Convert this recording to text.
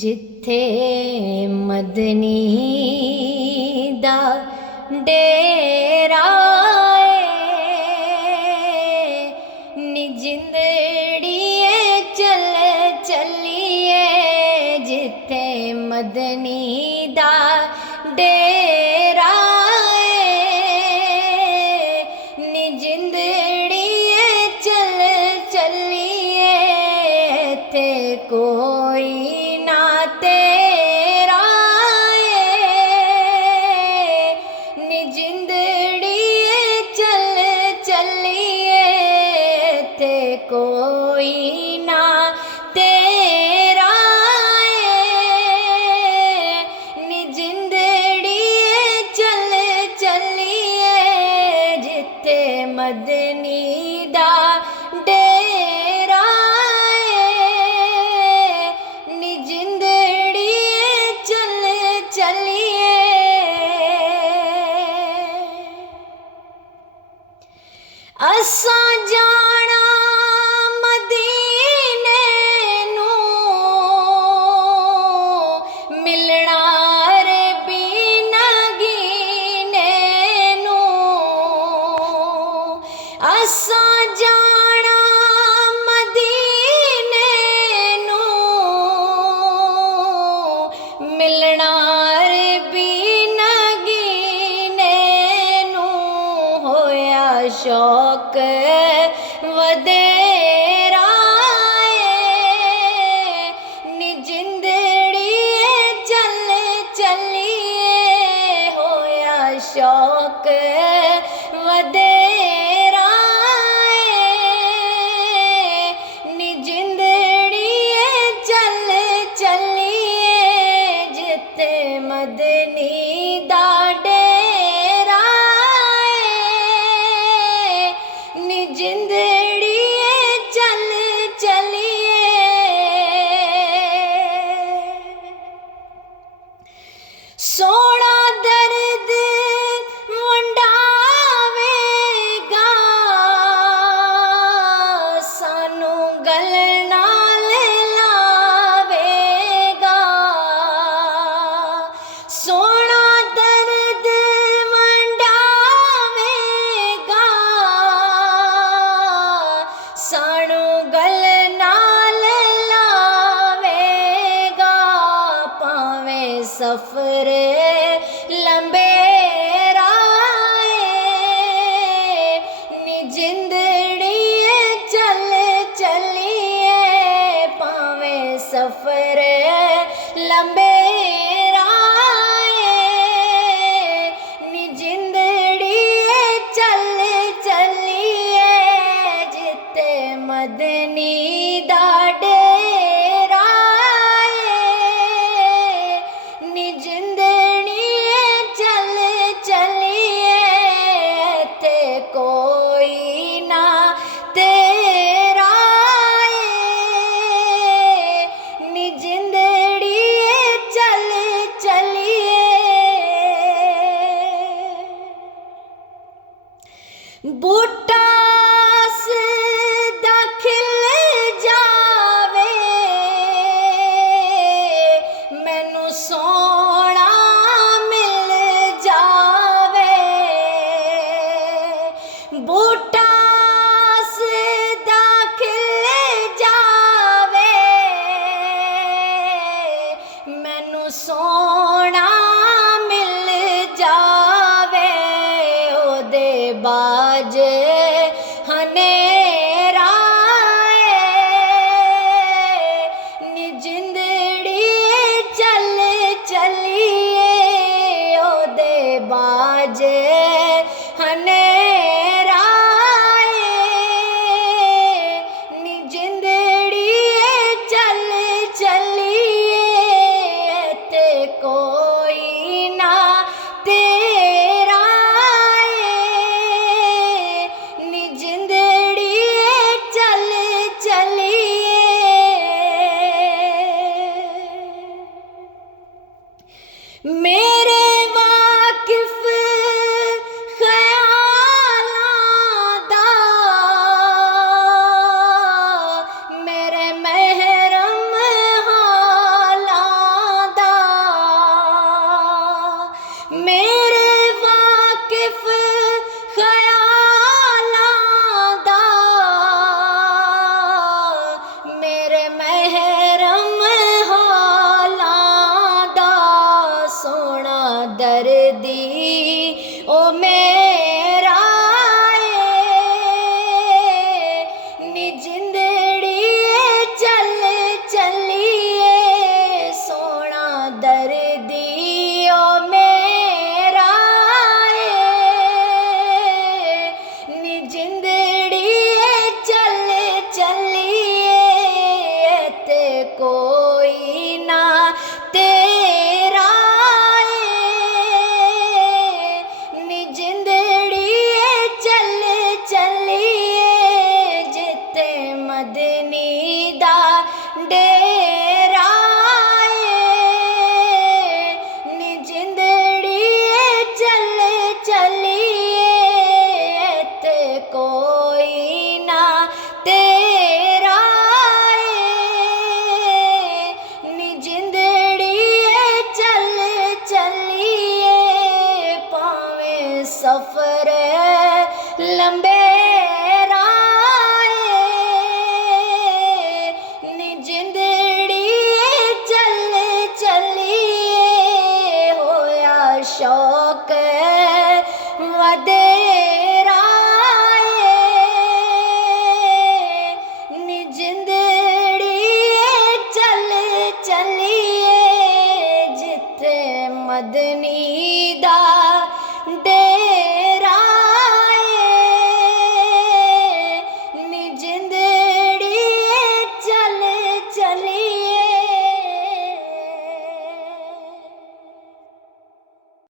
जिथे मदनी दा डेरा नी जिंदड़िए चल चलिए जिथे मदनी दा डेरा नी जिंदड़िए चल चलिए थे कोई ना तेरा नी जिंदड़िए चल चलिए थे कोई ना तेरा नी जिंदड़िए चल चलिए जिथे मदनी दा डेरा नी जिंदड़िए चल चलिए असा जाना मदीने नू मिलना अरबी नगीने नू असा जाना मदीने नू मिलना अरबी नगीने नू होया शौक वदेरा नी जिंदड़िए चल चलिए होया शौक वदेरा नी जिंदड़िए चल चलिए जिथे मदनी दा डेरा नी जिंदड़िए चल चलिए सोना दर्द वंडावेगा सानू गल नाल लावेगा सोना दर्द वंडावेगा सानू गल नाल लावेगा पावे सफर लंबे नी जिंदड़िए चल चलिए पावे सफर लंबे नी जिंदड़िए चल चलिए जिथे मदनी दा डेरा नी जिंदड़िए चल चलिए थे कोई ना तेरा नी जिंदड़िए चल चलिए बूटा दाखिल जावे मैनू सोना मिल जावे बूटा दाखिल जावे मैनू सोना मिल जावे ओदे बाज हनेरा नी जिंदड़िए चल चलिए ओदे बाज हनेरा नी जिंदड़िए चल चलिए ते कोई ना तेरा नी जिंदड़िए चल चलिए मेरे वाकिफ ख्यालां दा मेरे महरम हाला मदना